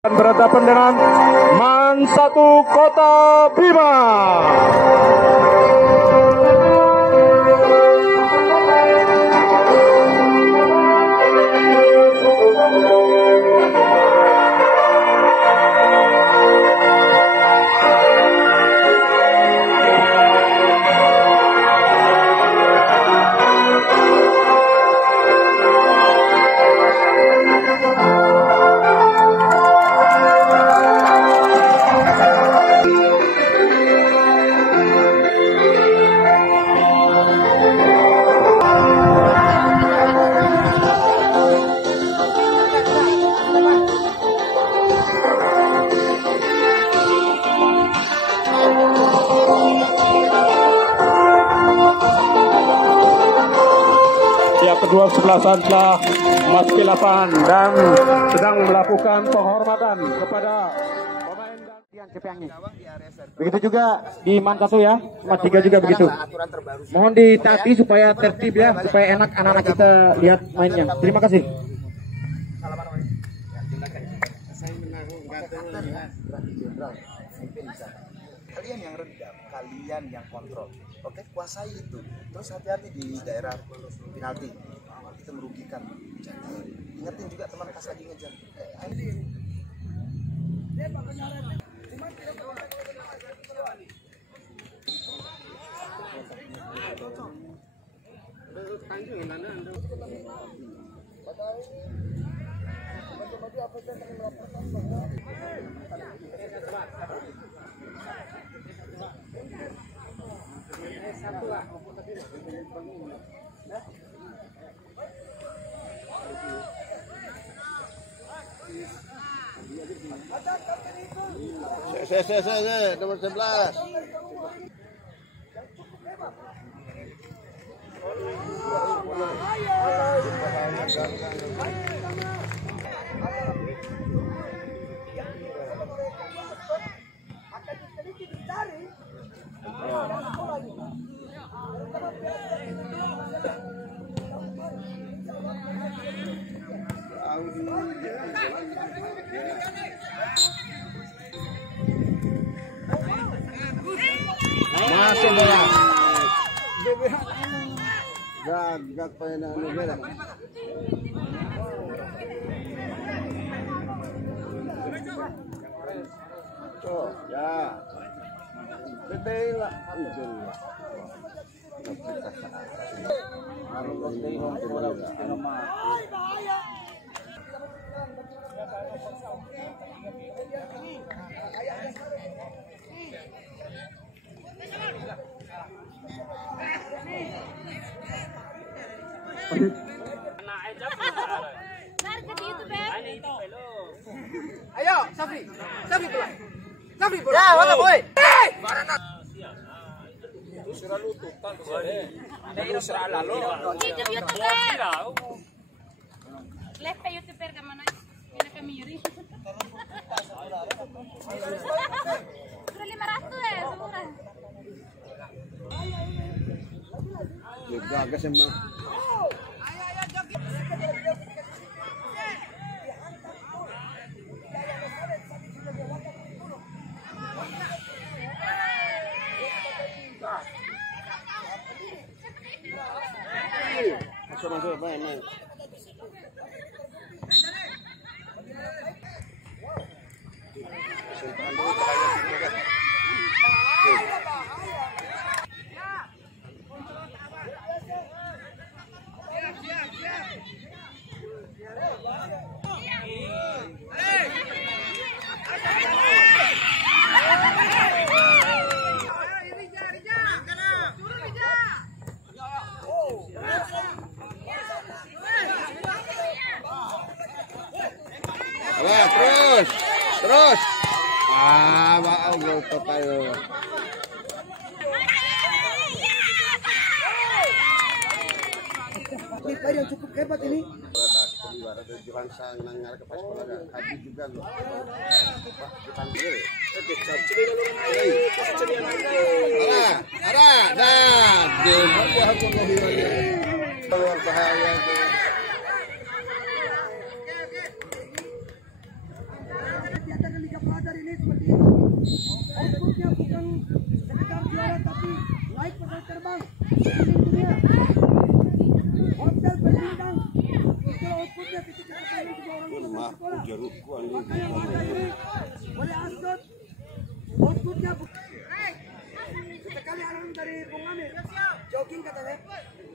Berhadapan dengan MAN 1 Kota Bima. Kedua sebelasan telah memasuki lapangan dan sedang melakukan penghormatan kepada pemain dan begitu juga di MAN 1 ya, MAN 3 juga begitu. Mohon ditaati supaya tertib ya, supaya enak anak-anak kita lihat mainnya. Terima kasih. Kalian yang redam, kalian yang kontrol. Oke, kuasai itu. Terus hati-hati di daerah penalti. Itu merugikan. Ingetin juga teman pas lagi ngejar. Saya nomor 11. Masih bola. Gagak pa yan ang nubela. Oh, ya. Bebel lah. Ayo, Safri bola. Safri bola. Ya, wala boy. Lepe youtuber ka mana? Kena kamiri. Sudah 500 ya, semurah. Gagas emang. Masuk main. Terus. Mau gol total. Pemain yang cukup hebat ini. Dirangsang nangar ke pas sekolah Haji juga loh. Dipanggil. Ada. Dah. Bahaya tuh. Baik pesawat terbang. Hotel berbintang. Itulah outputnya ketika kita tiga orang teman sekolah. Makanya masa ini oleh Asdod outputnya sesekali anak dari Bung Amir jogging katanya.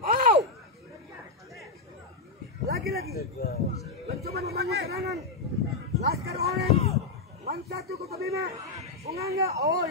Oh! Lagi-lagi mencoba membangun serangan Laskar Orange Man 1 Kota Bima Bung Angga. Oh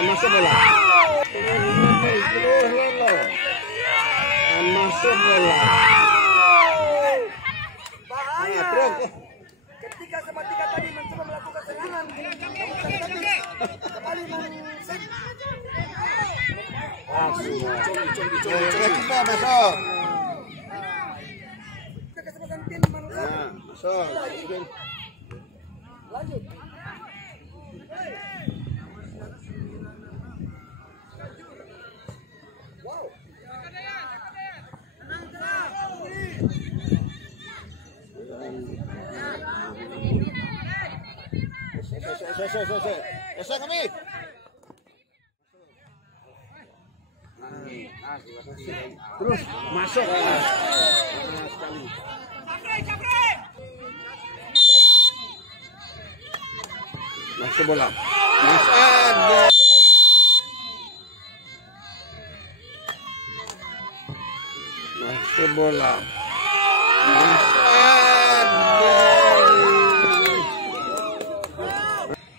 Masuk bola. Masuk bola. bahaya ketika sepertiga tadi mencoba melakukan serangan kembali men-set. Kita masuk. Kesempatan tim manusia Masuk. lanjut. Wow. Selesai kami. Terus masuk. Sekali. Masuk bola. Mas ada. Masuk bola. Mas ada.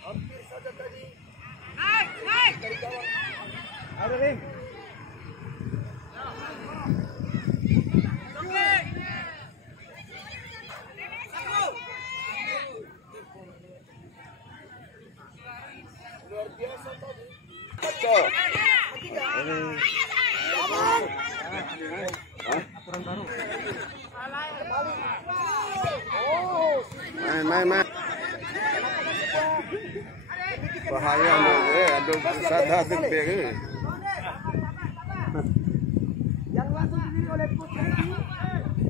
Hampir saja tadi. Ada ring. Luar biasa tadi. Masuk. Main. Bahaya aduh sadar gede. Yang langsung dipilih oleh Coach Hedi.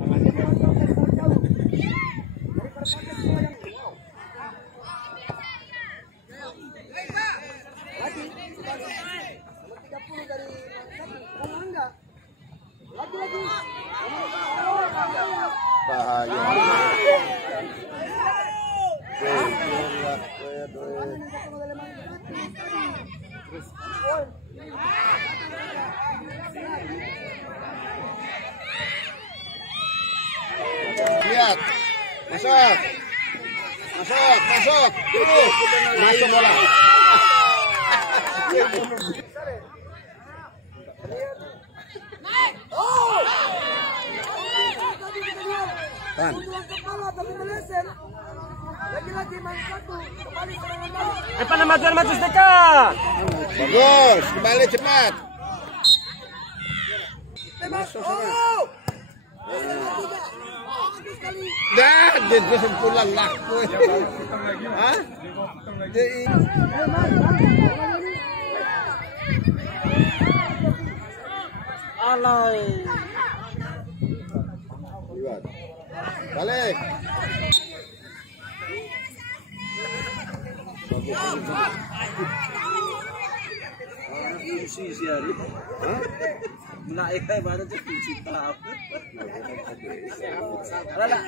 Jadi langsung dari jauh. Dari berbagai semua yang wow. Lagi sebagai nomor 30 dari Bung Angga. Lagi. Bahaya. Lihat. Masuk. Terus. Masuk bola. Pan. Kepala tapi meleset. Lagi-lagi main satu. Kembali serangan balik. Depan maju Deka. Bagus. Kembali cepat. Masuk. Dah, dia sempulan laku. Hah? Alay. Balik. Si hari. Naik kayak baru tuh cinta. Lala.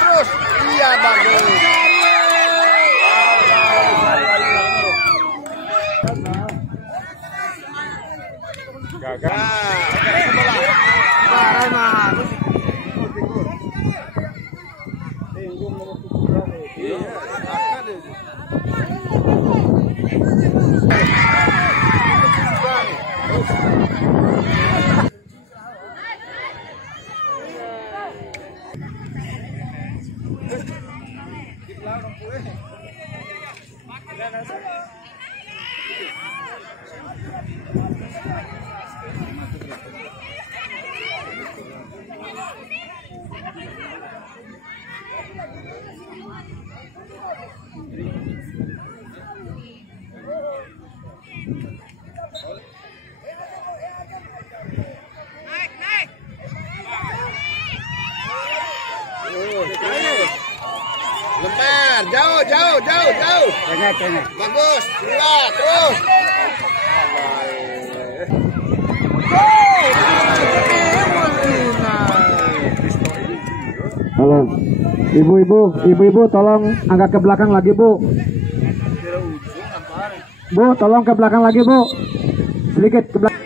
Terus. Iya, bagus. Lembar, jauh. Tengah. Bagus, keluar, terus. Tolong, ibu-ibu tolong agak ke belakang lagi, Bu. Bu, tolong ke belakang lagi, Bu. Sedikit ke belakang.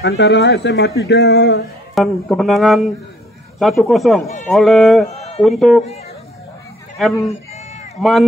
antara SMA 3 dan kemenangan 1-0 oleh untuk M Man